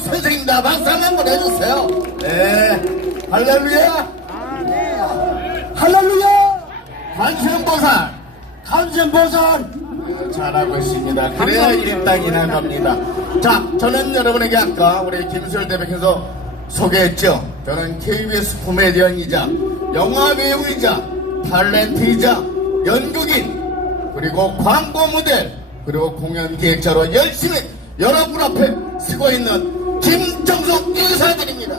선생님다 박수 한번 해주세요. 네. 할렐루야. 할렐루야! 관세음보살. 감전보살! 잘하고 있습니다. 그래야 일당이 나갑니다. 자, 저는 여러분에게 아까 우리 김수열 대표께서 소개했죠. 저는 KBS 코미디언이자 영화 배우이자 탤런트이자 연극인 그리고 광고 모델 그리고 공연 기획자로 열심히 여러분 앞에 서고 있는 김정숙 인사드립니다.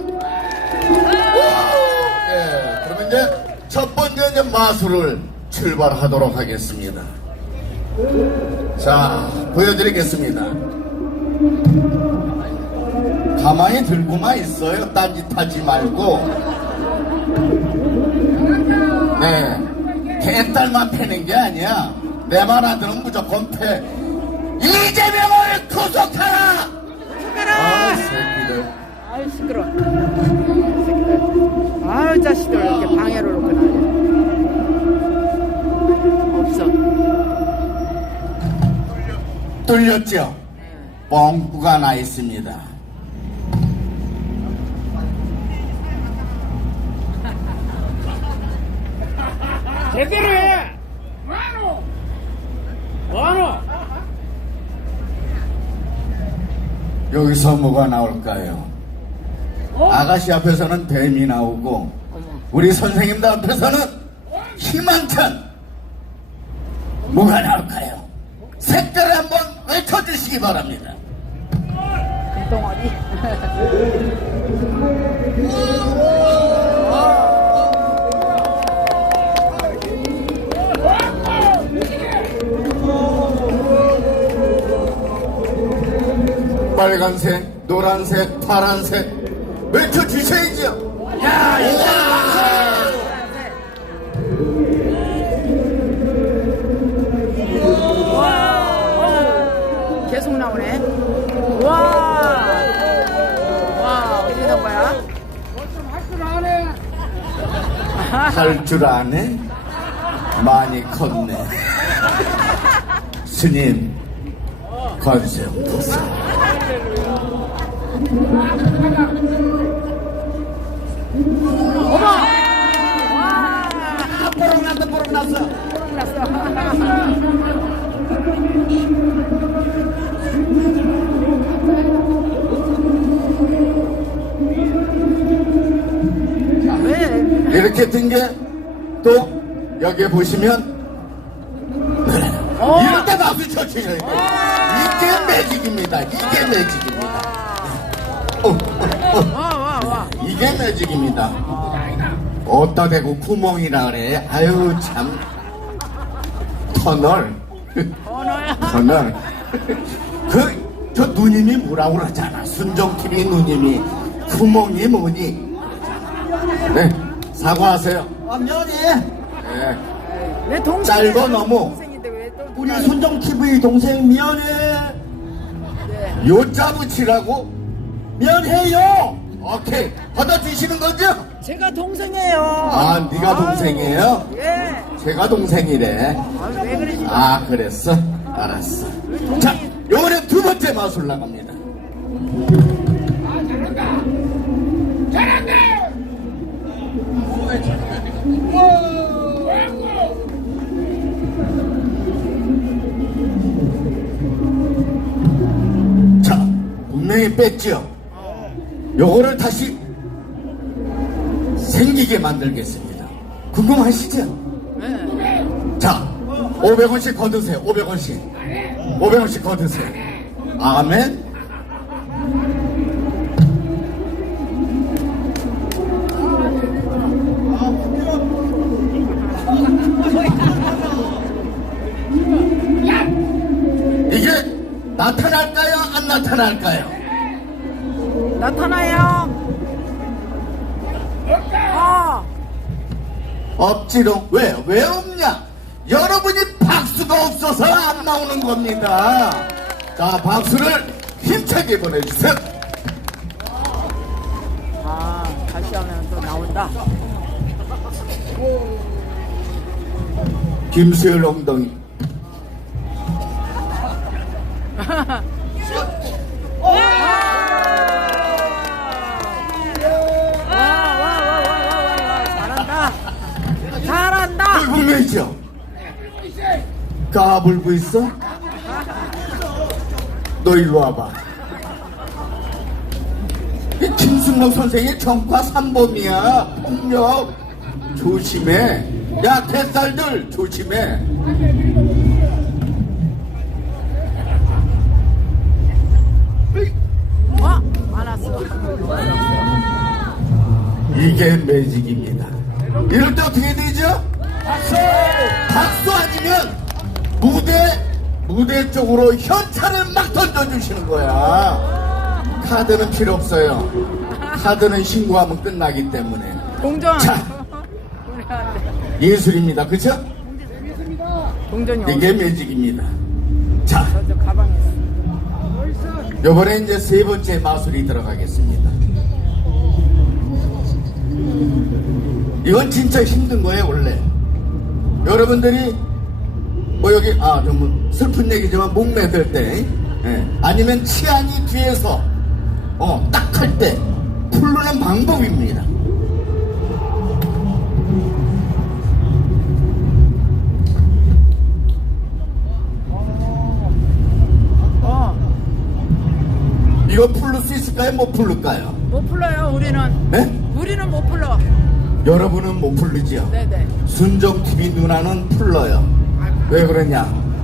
예, 그러면 이제 첫 번째 이제 마술을 출발하도록 하겠습니다. 자, 보여드리겠습니다. 가만히 들고만 있어요. 딴짓하지 말고. 네. 개딸만 패는 게 아니야. 내 말 안 들으면 무조건 패. 이재명을 구속하라! 아, 새끼들. 아유 시끄러. 새끼들. 아유 자식들 이렇게 방해를 놓고 다녀. 없어. 뚫렸죠? 뻥꾸가 나 있습니다. 제대로 해! 뭐하노? 뭐하노? 여기서 뭐가 나올까요? 아가씨 앞에서는 뱀이 나오고 우리 선생님들 앞에서는 희망찬 뭐가 나올까요? 색깔을 한번 외쳐주시기 바랍니다. 금덩어 빨간색, 노란색, 파란색 외쳐주셔야죠. 야, 야! 계속 나오네. 와. 와 어디 있는 거야? 할줄 아네? 많이 컸네. 스님, 관세음 보살. 어머. 와. 뽀록 났다, 뽀록 났어. 났어. 왜? 이렇게 된 게 또 여기에 보시면 어. 이럴 때 박수 쳐주셔야 돼요. 이게 매직입니다. 이게 매직입니다. 와와 와. 이게 매직입니다. 어디다 대고 구멍이라 그래. 아유 참 터널. 터널 그 저 누님이 뭐라고 그러잖아. 순정 TV 누님이 구멍이 뭐니? 네 사과하세요. 아, 면이 네. 내 동생. 짧아 너무. 우리 순정TV 동생 면해 네. 요자 붙이라고? 면해요! 오케이 받아주시는 거죠? 제가 동생이에요. 아 네가 동생이에요? 예. 제가 동생이래 아, 왜 그러지? 아 그랬어? 알았어 자 요번에 두 번째 마술 나갑니다 자 분명히 뺐죠? 요거를 다시 생기게 만들겠습니다 궁금하시죠? 네. 자, 500원씩 거두세요. 500원씩. 500원씩 거두세요. 아멘. 이게 나타날까요? 안 나타날까요? 나타나요. 아, 없지롱. 왜? 왜 없냐? 여러분이 박수가 없어서 안 나오는 겁니다. 자, 박수를 힘차게 보내주세요. 아, 다시 하면 또 나온다. 김수열 엉덩이. 까불고 있어? 너 일로 와봐. 이 김승록 선생의 정과 삼범이야. 폭력. 조심해. 야, 뱃살들 조심해. 어? 알았어. 이게 매직입니다. 이럴 때 어떻게 되죠? 박수! 박수 아니면 무대, 무대 쪽으로 현찰을 막 던져주시는 거야. 카드는 필요 없어요. 카드는 신고하면 끝나기 때문에. 동전. 자. 예술입니다. 그쵸? 동전이? 이게 매직입니다. 자. 요번에 이제 세 번째 마술이 들어가겠습니다. 이건 진짜 힘든 거예요, 원래. 여러분들이 뭐 여기 아좀 슬픈 얘기지만 목 매들 때 예, 아니면 치안이 뒤에서 어 딱 할 때 풀르는 방법입니다. 어. 이거 풀릴 수 있을까요? 못 풀릴까요? 못 풀러요. 우리는. 네? 우리는 못 풀러. 여러분은 못 풀리지요? 네네. 순정 TV 누나는 풀러요. 왜 그러냐?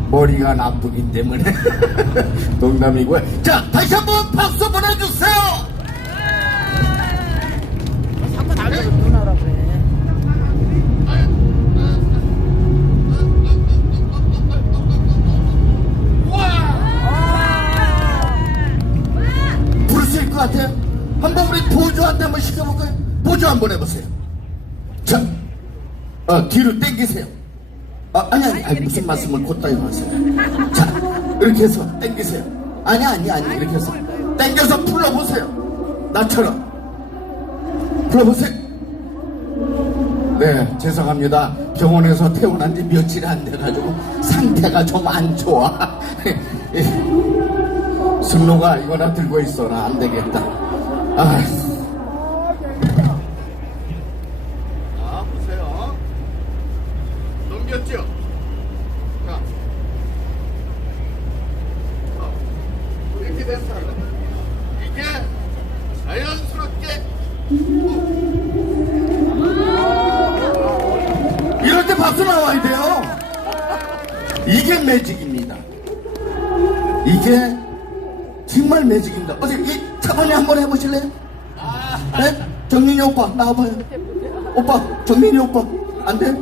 머리가 나쁘기 때문에. 농담이고요. 자, 다시 한번 박수 보내주세요! 자, 어, 뒤로 당기세요. 아, 아니, 아니, 아니, 무슨 말씀을 곧다이 하세요. 자, 이렇게 해서 당기세요. 아니, 아니, 아니, 이렇게 해서. 당겨서 풀러보세요. 나처럼. 풀러보세요. 네, 죄송합니다. 병원에서 퇴원한 지 며칠 안 돼가지고 상태가 좀 안 좋아. 승로가 이거나 들고 있어라 안 되겠다. 아. 자 보세요. 넘겼죠. 자, 어, 이렇게 이게 자연스럽게 이럴 때 박수 나와야 돼요. 이게 매직입니다. 이게 정말 매직입니다. 어디 이 차번에 한번 해보실래요? 네? 정민이 오빠 나와봐요. 오빠 정민이 오빠 안 돼?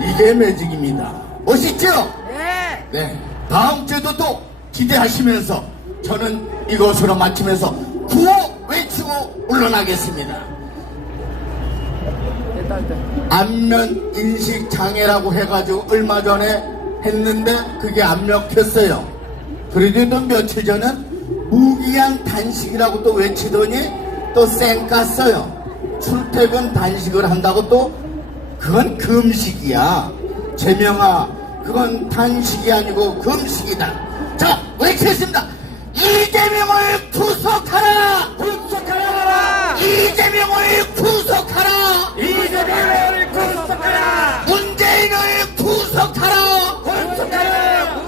이게 매직입니다. 멋있죠? 네. 네. 다음 주에도 또 기대하시면서 저는 이것으로 마치면서 구호 외치고 물러나겠습니다. 안면 인식 장애라고 해가지고 얼마 전에 했는데 그게 안 먹혔어요. 그래도 며칠 전은 무기한 단식이라고 또 외치더니 또 쌩깠어요. 출퇴근 단식을 한다고 또 그건 금식이야. 재명아, 그건 단식이 아니고 금식이다. 자, 외치겠습니다. 이재명을 구속하라! 구속하라! 이재명을 구속하라! 이재명을 구속하라! 문재인을 구속하라! 구속하라!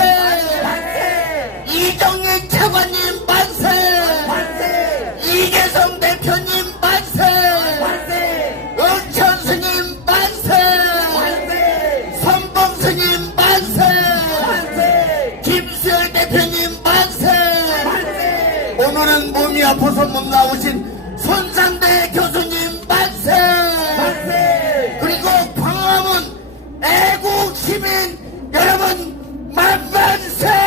만세! 만세! 이정희 차관님 만세! 만세! 이재성 대표님 만세! 만세! 은천 스님 만세! 만세! 선봉 스님 만세! 만세! 김수열 대표님 만세! 만세! 오늘은 몸이 아파서 못 나오신 손상대 교수님 만세! 만세! 그리고 광화문 애국 시민 여러분 emergency!